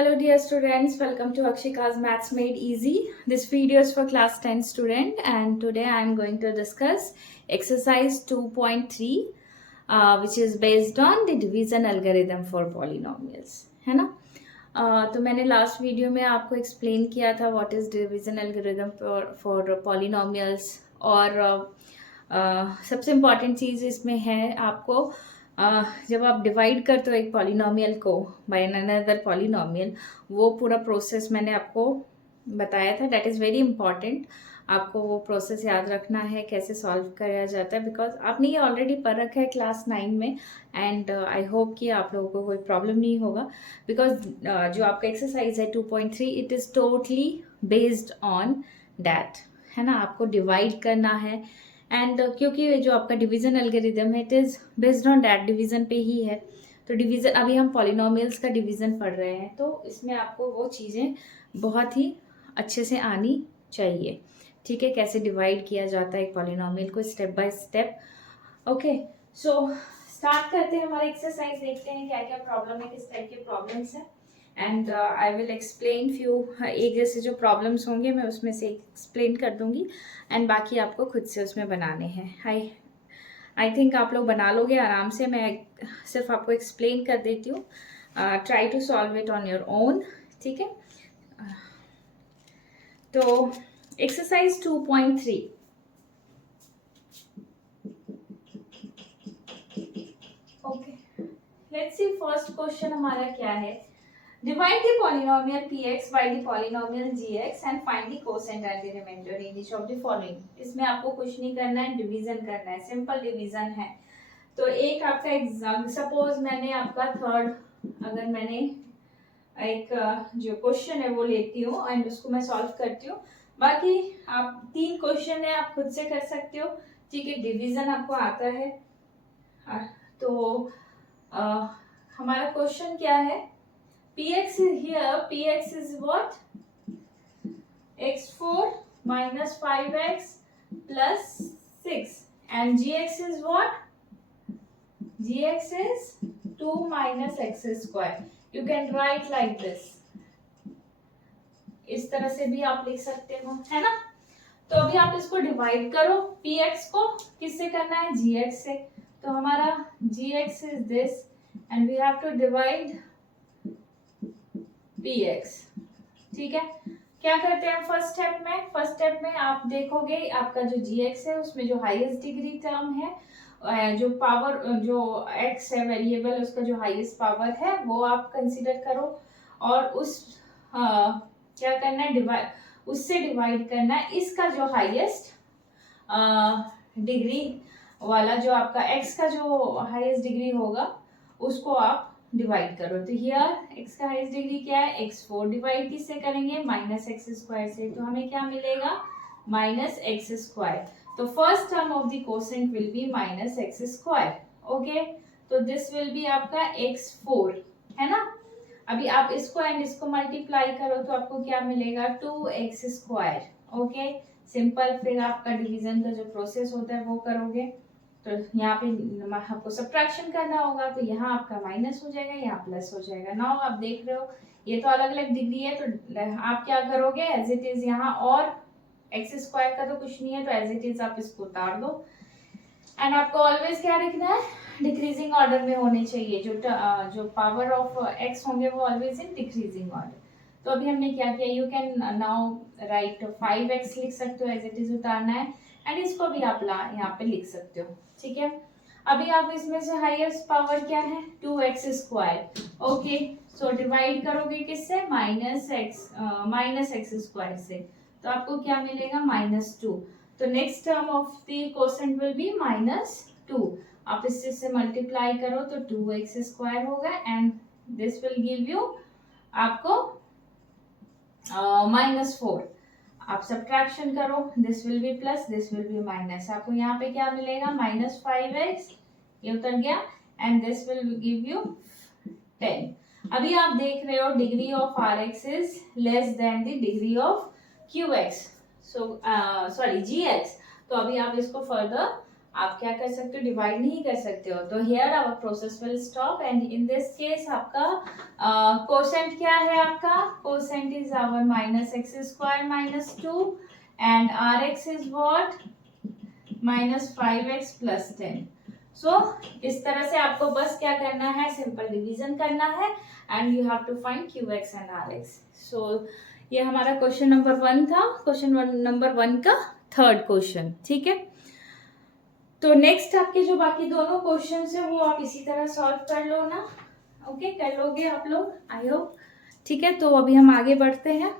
Hello dear students, welcome to Akshika's Maths Made Easy. This video is for class 10 student and today I am going to discuss exercise 2.3 which is based on the division algorithm for polynomials. है ना? तो मैंने last video में आपको explain किया था what is division algorithm for polynomials और सबसे इम्पॉर्टेंट चीज़ इसमें है आपको जब आप डिवाइड करते हो एक पॉलिनोमियल को बाय अनदर पॉलिनोमियल, वो पूरा प्रोसेस मैंने आपको बताया था. That is very important. आपको वो प्रोसेस याद रखना है कैसे सॉल्व किया जाता है, बिकॉज आपने ये ऑलरेडी पढ़ रखा है क्लास 9 में एंड आई होप कि आप लोगों को कोई प्रॉब्लम नहीं होगा. बिकॉज जो आपका एक्सरसाइज है 2.3 it is totally based on that, है ना. आपको डिवाइड करना है एंड क्योंकि जो आपका डिवीजन एल्गोरिथम है it is based on that, division पे ही है. तो डिवीजन, अभी हम पॉलिनोमियल्स का डिवीजन पढ़ रहे हैं, तो इसमें आपको वो चीज़ें बहुत ही अच्छे से आनी चाहिए. ठीक है, कैसे डिवाइड किया जाता है एक पॉलिनोमियल को step by step. Okay, so start करते हैं हमारा एक्सरसाइज. देखते हैं क्या क्या प्रॉब्लम है, किस टाइप के प्रॉब्लम्स हैं and I will explain few. एक जैसे जो प्रॉब्लम्स होंगे मैं उसमें से एक्सप्लेन कर दूंगी एंड बाकी आपको खुद से उसमें बनाने हैं. आई थिंक आप लोग बना लोगे आराम से. मैं सिर्फ आपको एक्सप्लेन कर देती हूँ. Try to solve it on your own. ठीक है, तो exercise 2.3. Okay, let's see first question हमारा क्या है. Divide the polynomial px by the polynomial gx and find the quotient and the remainder in each of the following. इसमें आपको कुछ नहीं करना है, डिवीजन करना है. सिंपल डिवीजन है. तो एक आपका एग्जाम, सपोज मैंने आपका थर्ड, अगर मैंने एक जो क्वेश्चन है वो लेती हूँ एंड उसको मैं सॉल्व करती हूँ. बाकी आप 3 क्वेश्चन है आप खुद से कर सकते हो. ठीक है, डिवीजन आपको आता है. तो हमारा क्वेश्चन क्या है. Px is here. Px is what? x4 minus 5x plus 6. And gx is what? Gx is 2 minus x square. You can write like this. इस तरह से भी आप लिख सकते हो, है ना. तो अभी आप इसको डिवाइड करो. Px को किससे करना है? Gx से. तो हमारा Gx is this and we have to divide px. ठीक है, क्या करते हैं फर्स्ट स्टेप में आप देखोगे आपका जो gx है उसमें जो हाईएस्ट डिग्री टर्म है, जो पावर, जो x है वेरिएबल, उसका जो हाईएस्ट पावर है वो आप कंसीडर करो और उस क्या करना है, उससे डिवाइड करना है इसका जो हाईएस्ट डिग्री वाला, जो आपका x का जो हाईएस्ट डिग्री होगा उसको आप डिवाइड करो. तो हियर x का हाईएस्ट डिग्री क्या है? x4. डिवाइड किससे करेंगे? माइनस एक्स स्क्वायर से. तो हमें क्या मिलेगा? Minus x square. तो first term of the quotient will be minus x square. Okay, तो दिस विल बी आपका x4, है ना. अभी आप इसको एंड इसको मल्टीप्लाई करो तो आपको क्या मिलेगा? 2x square. Okay, simple. फिर आपका डिवीजन का जो प्रोसेस होता है वो करोगे. तो यहाँ पे आपको सब्ट्रैक्शन करना होगा. तो यहाँ आपका माइनस हो जाएगा, यहाँ प्लस हो जाएगा. नाउ आप देख रहे हो ये तो अलग अलग डिग्री है, तो आप क्या करोगे? एज इट इज यहाँ, और एक्स स्क्वायर का तो कुछ नहीं है तो एज इट इज आप इसको उतार दो. एंड आपको ऑलवेज क्या रखना है? डिक्रीजिंग ऑर्डर में होने चाहिए. जो पावर ऑफ एक्स होंगे वो ऑलवेज इन डिक्रीजिंग ऑर्डर. तो अभी हमने क्या किया? You can now right 5x लिख सकते हो, एज इट इज उतारना है. एंड इसको भी आप यहाँ पे लिख सकते हो. ठीक है, अभी आप इसमें से हाईएस्ट पावर क्या है? 2x square. Okay, so divide करोगे किससे? माइनस एक्स स्क्वायर से. तो आपको क्या मिलेगा? -2. तो next term of the quotient will B -2. आप इससे से मल्टीप्लाई करो तो 2x स्क्वायर होगा and this will give you आपको -4. आप सब्ट्रैक्शन करो, this will B plus, this will be minus. आपको यहाँ पे क्या मिलेगा? -5x, ये उतर गया, and this will give you 10. अभी आप देख रहे हो degree of rx is less than the degree of qx, so sorry gx. तो अभी आप इसको फर्दर आप क्या कर सकते हो, डिवाइड नहीं कर सकते हो। तो here our process will stop and in this case आपका कोसेंट क्या है, आपका quotient is our minus x square minus 2 and r x is what minus 5x plus 10। So इस तरह से आपको बस क्या करना है, सिंपल डिवीजन करना है and you have to find qx and rx। So ये हमारा क्वेश्चन नंबर 1 था, क्वेश्चन नंबर 1 का थर्ड क्वेश्चन। ठीक है, तो नेक्स्ट आपके जो बाकी दोनों क्वेश्चन है वो आप इसी तरह सॉल्व कर लो ना। ओके, कर लोगे आप लोग, आई होप। ठीक है, तो अभी हम आगे बढ़ते हैं।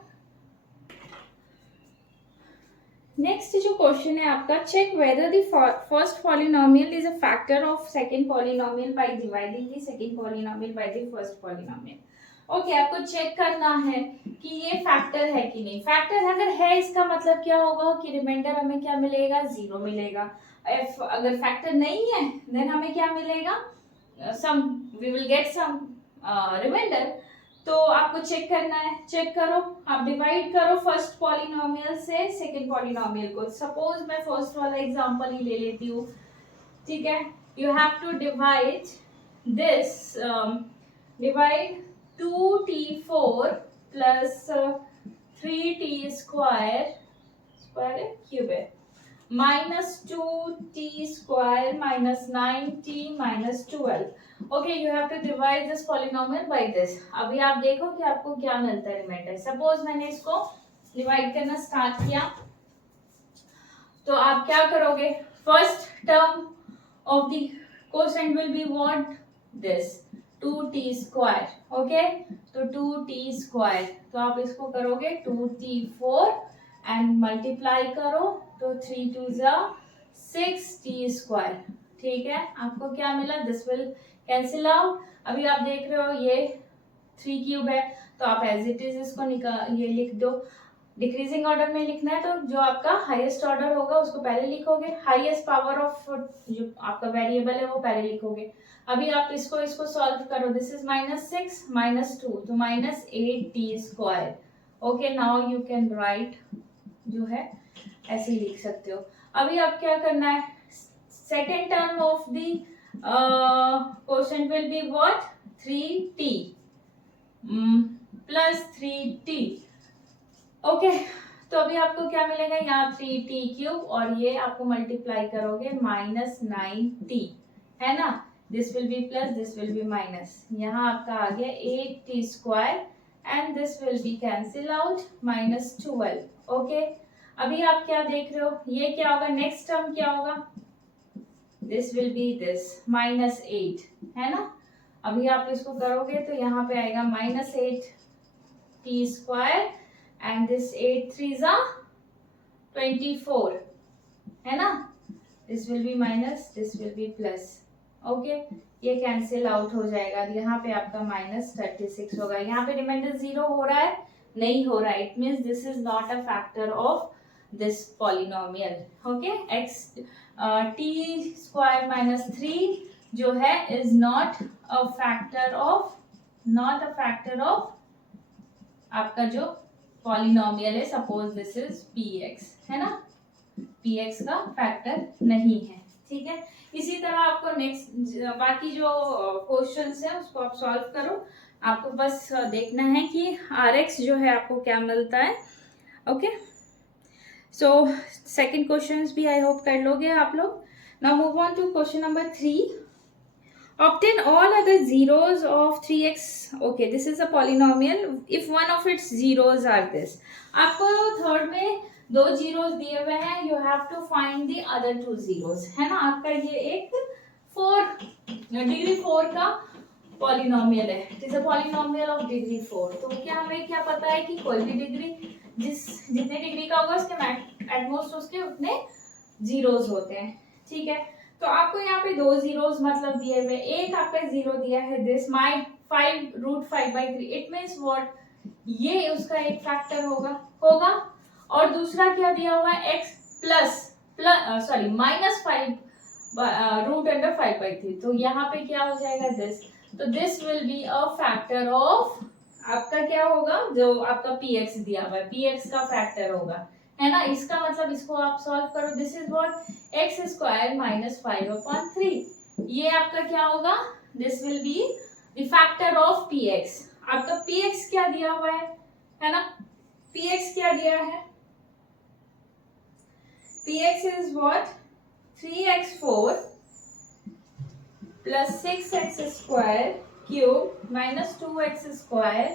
नेक्स्ट जो क्वेश्चन है आपका, check whether the first polynomial is a factor of second polynomial by dividing the second polynomial by the first polynomial. Okay, आपको चेक करना है कि ये फैक्टर है कि नहीं। फैक्टर अगर है इसका मतलब क्या होगा कि रिमाइंडर हमें क्या मिलेगा, 0 मिलेगा। अगर फैक्टर नहीं है देन हमें क्या मिलेगा, some we will get some remainder. तो आपको चेक करना है, चेक करो, आप डिवाइड करो फर्स्ट पॉलिनोमियल से सेकंड पॉलिनोमियल को। सपोज मैं फर्स्ट वाला एग्जांपल ही ले लेती हूँ। ठीक है, you have to divide this, divide 2t4 plus 3t square square cube है minus 2t square minus 9t minus 12। Okay, you have to divide this polynomial by this. अभी आप देखो कि आपको क्या मिलता है रिमाइंडर। सपोज मैंने इसको डिवाइड करना स्टार्ट किया, तो आप क्या करोगे, first term of the quotient will be what, this 2t square. Okay, तो 2t स्क्वायर, तो आप इसको करोगे 2t4 एंड मल्टीप्लाई करो, तो 3 2 6t स्क्वायर। ठीक है, आपको क्या मिला, दिस विल कैंसिल आउट। अभी आप देख रहे हो ये 3 क्यूब है, तो आप एज इट इज इसको ये लिख दो। डिक्रीजिंग ऑर्डर में लिखना है, तो जो आपका हाईएस्ट ऑर्डर होगा उसको पहले लिखोगे, हाईएस्ट पावर ऑफ जो आपका वेरिएबल है वो पहले लिखोगे। अभी आप इसको सॉल्व करो, दिस इज माइनस 6 माइनस 2, तो minus 8t square. Okay, now you can write, जो है ऐसे ही लिख सकते हो। अभी आप क्या करना है, second term of the quotient will be what, 3t plus 3t। Okay, तो अभी आपको क्या मिलेगा, यहाँ 3t क्यूब और ये आपको मल्टीप्लाई करोगे माइनस 9t, है ना। This will B plus, this will be minus, यहाँ आपका आ गया 8t square and this will B cancel out minus 12। Okay, अभी आप क्या देख रहे हो, ये क्या होगा, नेक्स्ट टर्म क्या होगा, this will B this minus 8, है ना। अभी आप इसको करोगे तो यहाँ पे आएगा minus 8t square and this 8 3 24, है ना। This will be minus, this will B plus. Okay, ये कैंसिल आउट हो जाएगा, यहाँ पे आपका माइनस 36 होगा। यहाँ पे रिमाइंडर 0 हो रहा है, नहीं हो रहा है, it means this is not a factor of this polynomial. Okay, x T square minus 3 जो है is not a factor of, not a factor of आपका जो पॉलिनोमियल है। सपोज दिस इज px, है ना, px का फैक्टर नहीं है। ठीक है, इसी तरह आपको नेक्स्ट बाकी जो क्वेश्चंस है उसको आप सॉल्व करो। आपको बस देखना है कि rx जो है आपको क्या मिलता है। ओके, सो सेकंड क्वेश्चंस भी आई होप कर लोगे आप लोग। Now move on to question number 3। Obtain all other zeros of 3x. Okay, this is a polynomial if one of its zeros are this. आपको थर्ड में 2 zeros दिए हुए हैं, you have to find the other 2 zeros, है ना। आपका ये एक 4 का पॉलिनोमियल है, it is a polynomial of degree 4। तो क्या हमें क्या पता है कि कोई भी डिग्री जितने डिग्री का होगा उसके एटमोस्ट उसके उतने जीरोस होते हैं। ठीक है, तो आपको यहाँ पे 2 जीरोस मतलब दिए हुए, एक आपका 0 दिया है this my 5√5/3, it means what, ये उसका एक फैक्टर होगा और दूसरा क्या दिया हुआ है, x प्लस सॉरी माइनस 5√5/3, तो यहाँ पे क्या हो जाएगा दिस, तो this will be a factor of आपका क्या होगा, जो आपका px दिया हुआ है, px का फैक्टर होगा, है ना। इसका मतलब इसको आप सॉल्व करो, this is what x square minus 5/3। ये आपका क्या होगा, this will be the factor of P x. आपका पी एक्स क्या दिया हुआ है ना, पी एक्स क्या दिया है, P x is what 3x4 plus 6x square cube minus 2x square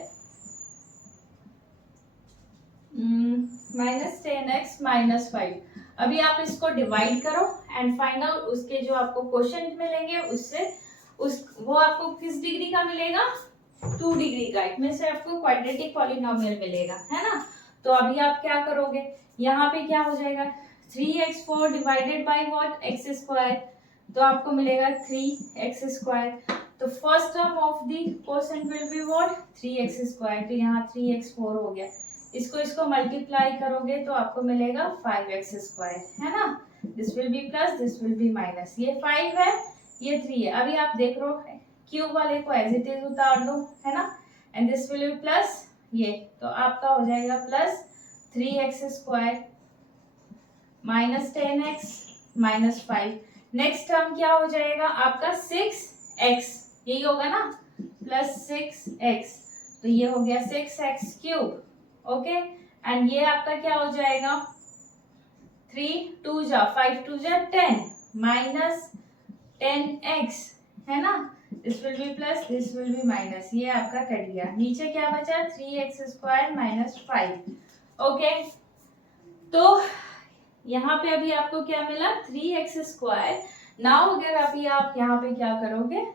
minus 10x minus 5। अभी आप इसको डिवाइड करो एंड फाइंड आउट उसके जो आपको क्वोशिएंट मिलेंगे उससे वो आपको किस डिग्री का मिलेगा, 2 डिग्री का। इसमें से आपको क्वाड्रेटिक पॉलिनोमियल मिलेगा, है ना। तो अभी आप क्या करोगे, यहाँ पे क्या हो जाएगा 3x4 divided by what x square, तो आपको मिलेगा 3x स्क्वायर। तो first term of the quotient will be what 3x square, तो यहाँ 3x4 हो गया। इसको मल्टीप्लाई करोगे तो आपको मिलेगा 5x स्क्वायर, है ना। This will B plus, this will be minus, ये 5 है ये 3 है। अभी आप देख रहे हो क्यूब वाले को एज इट इज उतार दो, है ना, and this will B plus ये, तो आपका हो जाएगा plus 3x square minus 10x minus 5। Next term क्या हो जाएगा आपका 6x, यही होगा ना, प्लस 6x, तो ये हो गया 6x क्यूब, ओके। एंड ये आपका क्या हो जाएगा 3 2 जा 5 2 जा 10 माइनस 10x, है ना। This will B plus, this will be minus, ये आपका कट गया। नीचे क्या बचा 3x स्क्वायर माइनस 5, ओके। तो यहाँ पे अभी आपको क्या मिला 3x स्क्वायर। नाउ अगर अभी आप यहाँ पे क्या करोगे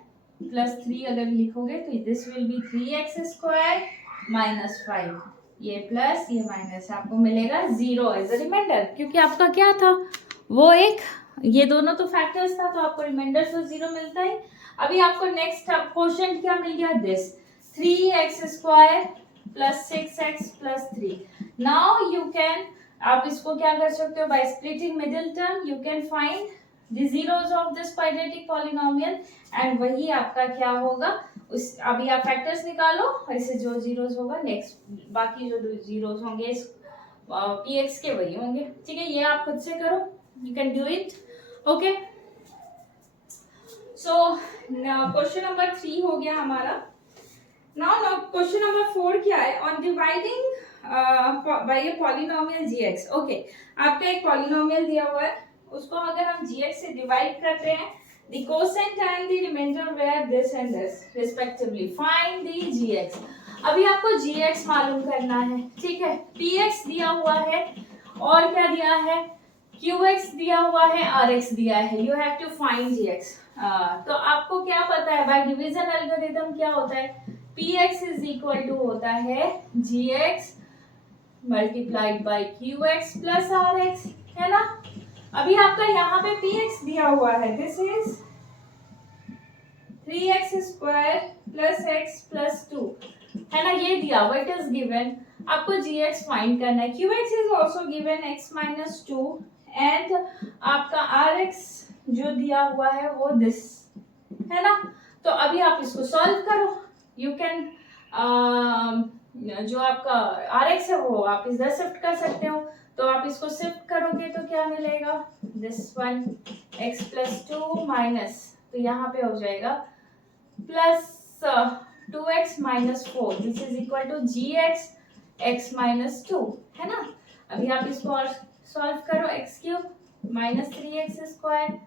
प्लस 3 अगर लिखोगे तो this will B 3x square minus 5, ये प्लस ये माइनस, आपको मिलेगा 0 एज अ रिमाइंडर, क्योंकि आपका क्या था वो एक, ये दोनों तो फैक्टर्स था तो आपको रिमाइंडर तो 0 मिलता है। अभी आपको नेक्स्ट क्वोशिएंट क्या मिल गया, this 3x square plus 6x plus 3। Now you can, आप इसको क्या कर सकते हो, by splitting middle term you can find the zeros of this quadratic polynomial, and वही आपका क्या होगा उस, अभी आप फैक्टर्स निकालो और इससे जो जीरोस होगा नेक्स्ट बाकी जो जीरोस होंगे इस px के वही होंगे, ठीक है। ये आप खुद से करो, you can do it, okay. So question number 3 हो गया हमारा। नाउ क्वेश्चन नंबर 4 क्या है, on dividing by a polynomial gx, okay. आपका एक पॉलिनोमियल दिया हुआ है, उसको अगर हम gx से डिवाइड करते हैं, the quotient and the remainder were this and this respectively, find the gx। अभी आपको gx मालूम करना है, ठीक है। px दिया हुआ है और क्या दिया है qx दिया हुआ है, rx दिया है, you have to find gx। तो आपको क्या पता है बाय डिवीजन एल्गोरिथम क्या होता है, px इज इक्वल टू होता है gx multiplied by qx plus rx, है ना। अभी आपका यहाँ पे px दिया हुआ है, this is 3x square plus x plus 2, है ना, ये दिया हुआ, इट इज गिवन। आपको gx फाइंड करना है, qx is also given x माइनस 2 एंड आपका rx जो दिया हुआ है वो दिस, है ना। तो अभी आप इसको सॉल्व करो, यू कैन जो आपका rx है वो आप इधर शिफ्ट कर सकते हो, तो आप इसको शिफ्ट करोगे तो क्या मिलेगा, this one x plus 2 minus, तो यहाँ पे हो जाएगा plus 2x minus 4, this is equal to gx x माइनस 2, है ना। अभी आप इसको और सॉल्व करो, x cube minus 3x square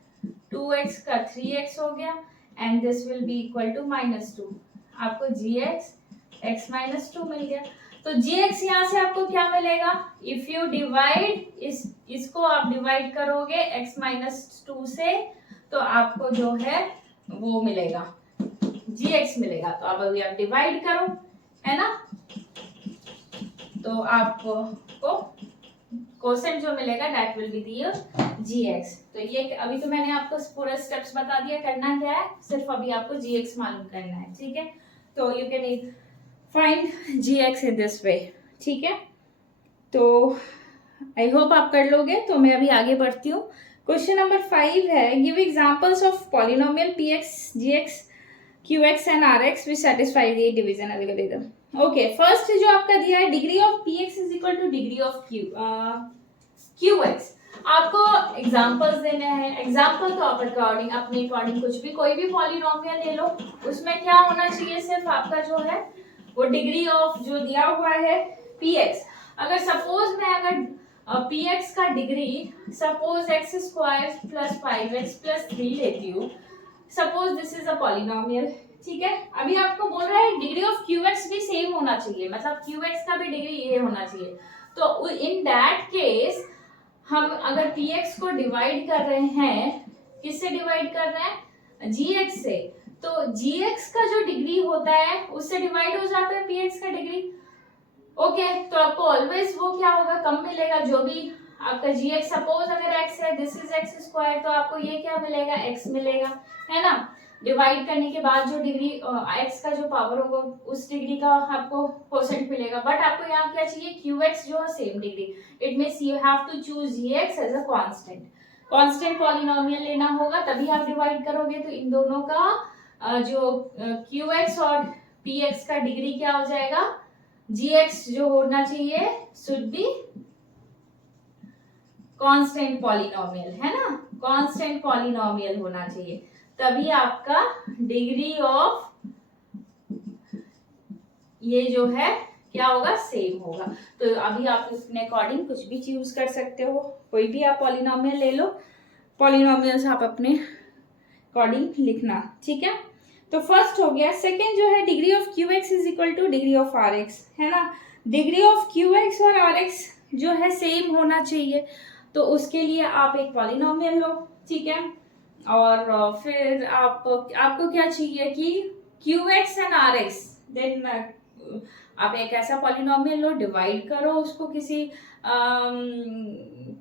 2x का 3x हो गया and this will be equal to minus 2, आपको gx x माइनस 2 मिल गया। तो gx यहाँ से आपको क्या मिलेगा, इफ यू डिवाइड इसको आप डिवाइड करोगे x माइनस 2 से, तो आपको जो है वो मिलेगा gx मिलेगा। तो अब अभी आप डिवाइड करो, है ना, तो आपको क्वोशिएंट जो मिलेगा that will be the gx। तो ये अभी तो मैंने आपको पूरा स्टेप्स बता दिया, करना क्या है, सिर्फ अभी आपको gx मालूम करना है, ठीक है। तो you can find gx in this way, ठीक है। तो आई होप आप कर लोगे। तो मैं अभी आगे बढ़ती हूँ। क्वेश्चन नंबर 5 है, give examples of polynomial px gx qx and rx which satisfy the division algorithm. Okay, first जो आपका दिया है degree of px is equal two degree of q, QX आपको एग्जांपल्स देने हैं। एग्जांपल तो आप अकॉर्डिंग अपने अकॉर्डिंग कुछ भी कोई भी पॉलिनोमियल ले लो, उसमें क्या होना चाहिए, सिर्फ आपका जो है वो डिग्री ऑफ जो दिया हुआ है px। अगर सपोज मैं अगर px का degree suppose x square plus 5x plus 3 लेती हूँ, suppose this is a polynomial, ठीक है। अभी आपको बोल रहा है डिग्री ऑफ qx भी सेम होना चाहिए, मतलब qx का भी डिग्री ये होना चाहिए। तो इन दैट केस हम अगर px को डिवाइड कर रहे हैं, किससे डिवाइड कर रहे हैं, gx से, तो gx का जो डिग्री होता है उससे डिवाइड हो जाता है px का डिग्री। ओके, तो आपको ऑलवेज वो क्या होगा, कम मिलेगा। जो भी आपका gx सपोज अगर x है, दिस इज x स्क्वायर, तो आपको ये क्या मिलेगा, x मिलेगा, है ना। डिवाइड करने के बाद जो डिग्री x का जो पावर होगा उस डिग्री का आपको परसेंट मिलेगा। बट आपको यहाँ क्या चाहिए, qx जो है same degree. It means you have to choose gx as a constant. Constant polynomial लेना होगा, तभी आप डिवाइड करोगे। तो इन दोनों का जो qx और px का डिग्री क्या हो जाएगा, gx जो होना चाहिए शुड बी कांस्टेंट पॉलिनोमियल, है ना, कांस्टेंट पॉलिनोमियल होना चाहिए, तभी आपका डिग्री ऑफ ये जो है क्या होगा, सेम होगा। तो अभी आप इसके अकॉर्डिंग कुछ भी चूज कर सकते हो, कोई भी आप पॉलिनोमियल ले लो, पॉलिनोमियल्स आप अपने अकॉर्डिंग लिखना, ठीक है। तो फर्स्ट हो गया। सेकंड जो है degree of qx is equal two degree of rx, है ना। डिग्री ऑफ qx और rx जो है सेम होना चाहिए, तो उसके लिए आप एक पॉलिनोमियल लो, ठीक है। और फिर आपको क्या चाहिए कि qx एंड rx, देन आप एक ऐसा पॉलिनोमियल लो, डिवाइड करो उसको किसी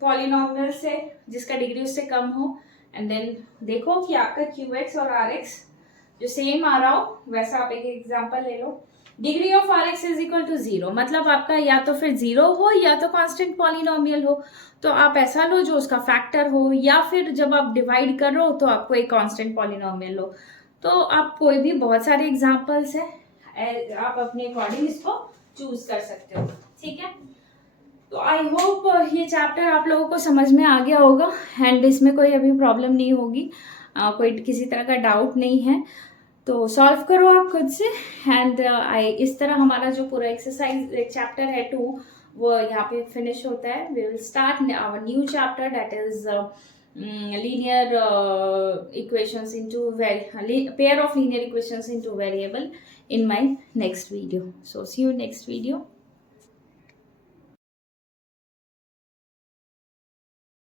पॉलिनोमियल से जिसका डिग्री उससे कम हो, एंड देन देखो कि आपका qx और rx जो सेम आ रहा हो, वैसा आप एक एग्जांपल ले लो। Degree of rx is equal to 0, मतलब आपका या तो फिर 0 हो या तो कांस्टेंट पॉलिनोमियल हो। तो आप ऐसा लो जो उसका फैक्टर हो, या फिर जब आप डिवाइड करो तो आपको एक कांस्टेंट पॉलिनोमियल लो। तो आप कोई भी, बहुत सारे एग्जांपल्स है, आप अपने अकॉर्डिंग इसको चूज कर सकते हो, ठीक है। तो आई होप ये चैप्टर आप लोगों को समझ में आ गया होगा, एंड इसमें कोई अभी प्रॉब्लम नहीं होगी, कोई किसी तरह का डाउट नहीं है, तो सॉल्व करो आप खुद से। एंड इस तरह हमारा जो पूरा एक्सरसाइज चैप्टर है 2 वो यहाँ पे फिनिश होता है। We will start our new chapter that is linear equations into pair of linear equations into variable in my next video. So see you next video.